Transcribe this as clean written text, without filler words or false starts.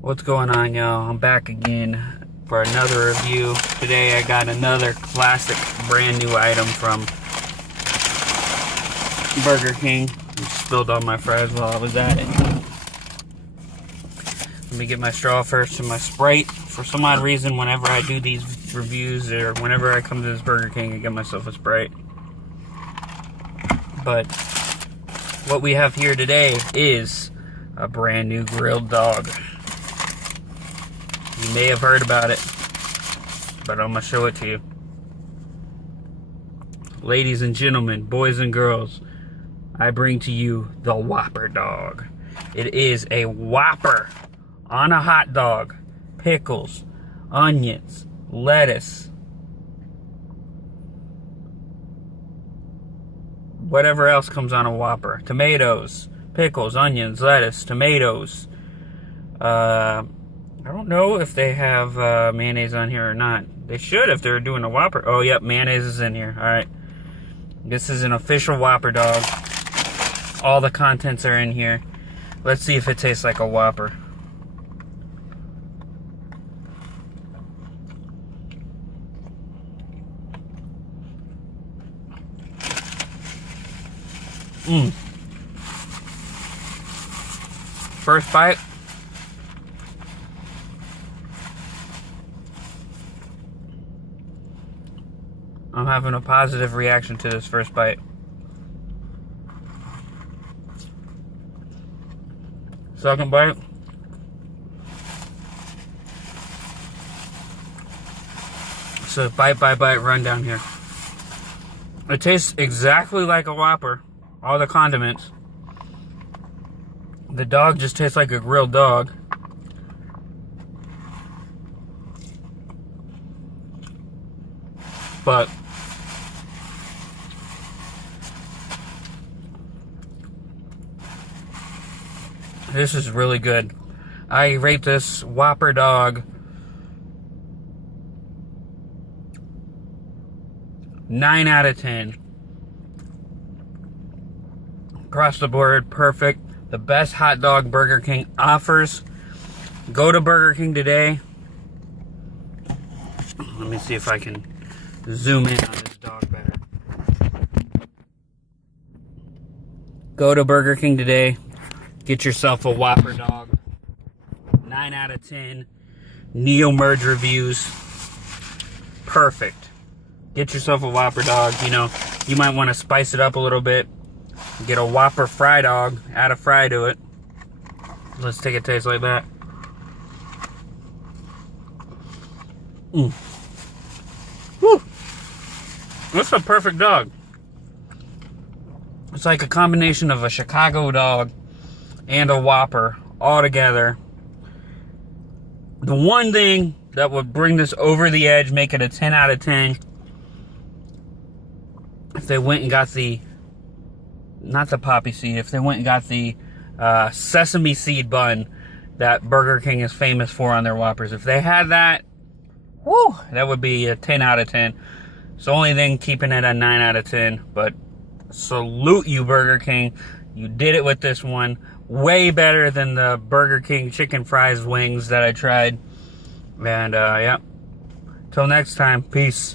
What's going on, y'all? I'm back again for another review. Today I got another classic brand new item from Burger King. I spilled all my fries while I was at it. Let me get my straw first and my Sprite. For some odd reason, whenever I do these reviews or whenever I come to this Burger King, I get myself a Sprite. But what we have here today is a brand new grilled dog. You may have heard about it, but I'm going to show it to you. Ladies and gentlemen, boys and girls, I bring to you the Whopper dog. It is a Whopper on a hot dog. Pickles, onions, lettuce, whatever else comes on a Whopper. Tomatoes, pickles, onions, lettuce, tomatoes. I don't know if they have mayonnaise on here or not. They should if they're doing a Whopper. Oh, yep, mayonnaise is in here. All right. This is an official Whopper dog. All the contents are in here. Let's see if it tastes like a Whopper. First bite. I'm having a positive reaction to this first bite. Second bite. So bite by bite rundown here. It tastes exactly like a Whopper. All the condiments. The dog just tastes like a grilled dog. But this is really good. I rate this Whopper dog 9 out of 10. Across the board, perfect. The best hot dog Burger King offers. Go to Burger King today. Let me see if I can zoom in on this dog better. Go to Burger King today. Get yourself a Whopper dog. 9 out of 10. Neomerge reviews. Perfect. Get yourself a Whopper dog. You know, you might want to spice it up a little bit. Get a Whopper fry dog. Add a fry to it. Let's take a taste like that. Woo! That's a perfect dog. It's like a combination of a Chicago dog and a Whopper all together. The one thing that would bring this over the edge, make it a 10 out of 10, if they went and got the, not the poppy seed, if they went and got the sesame seed bun that Burger King is famous for on their Whoppers. If they had that, whoo, that would be a 10 out of 10. It's the only thing keeping it a 9 out of 10. But salute you, Burger King. You did it with this one. Way better than the Burger King chicken fries wings that I tried. And, yeah. Till next time, peace.